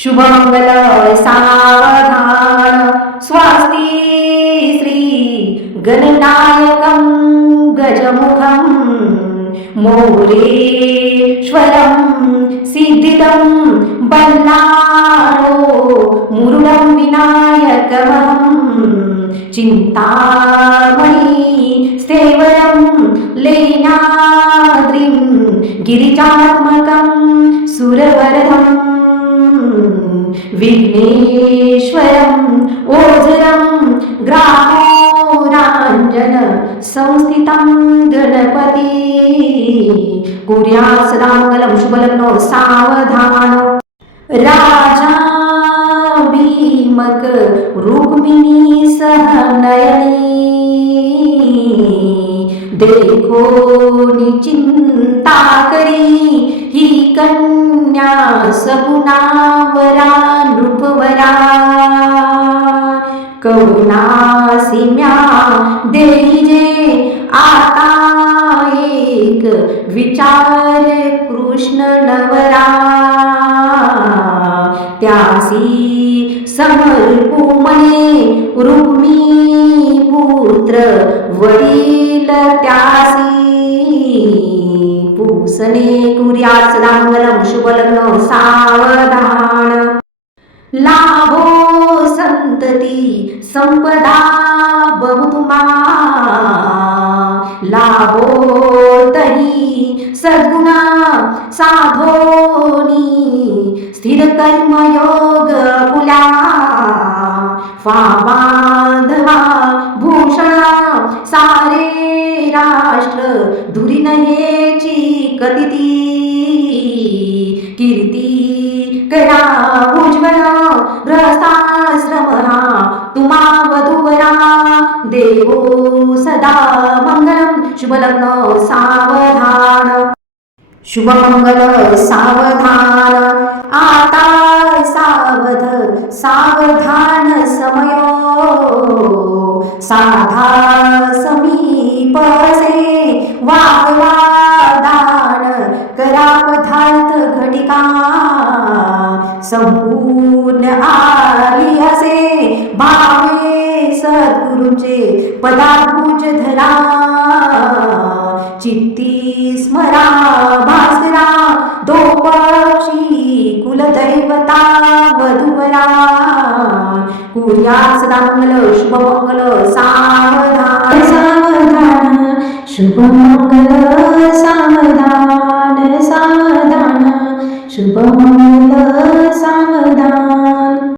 शुभमंगल सावधान स्वास्ती श्री गणनायकं गजमुखं मोरेश्वरं सिद्धिदं बल्लाळो मुरुडं विनायकमहं चिन्तामणि स्थेवरं लेनाद्रिं गिरिजात्मकं सुरवरदम् विघ्नेश्वरं ओझरं ग्रामोराञ्जन संस्थितं गणपती। कुर्या सदा मङ्गलं शुभलग्नो सावधान। राजा भीमक रुक्मिणी सह नयनी। देखो चिंता करी। करुणासिम्या देजे आता एक विचार कृष्ण नवरा. त्यासी समर्पू म्हणे रुक्मी पुत्र वडील त्यासी. पुसने कुर्यास दांगलम शुभ लग्न सावधान. लाभो संतती संपदा बहुतुमा लाभो तरी सद्गुणा साधोनी. स्थिर कर्मयोग कुला. फा बांधवा भूषणा सारे राष्ट्र धुरी नयेची कतिती कीर्ती करा उज्ज्वला ग्रस्ताश्रम देवो सदा मंगलम शुभलग्न सावधान. शुभमंगल सावधान. आता सावध सावधान समयो. साधा समीपसे वागवादान करा पदार्थ घटिका. संपूर्ण आ पदाभूज धरा चित्ती स्मरा भासरा दोपक्षी कुलदैवता वधुवरा. कुर्या सदामंगल शुभमंगल सावधान सावधान शुभमंगल सावधान सावधान शुभ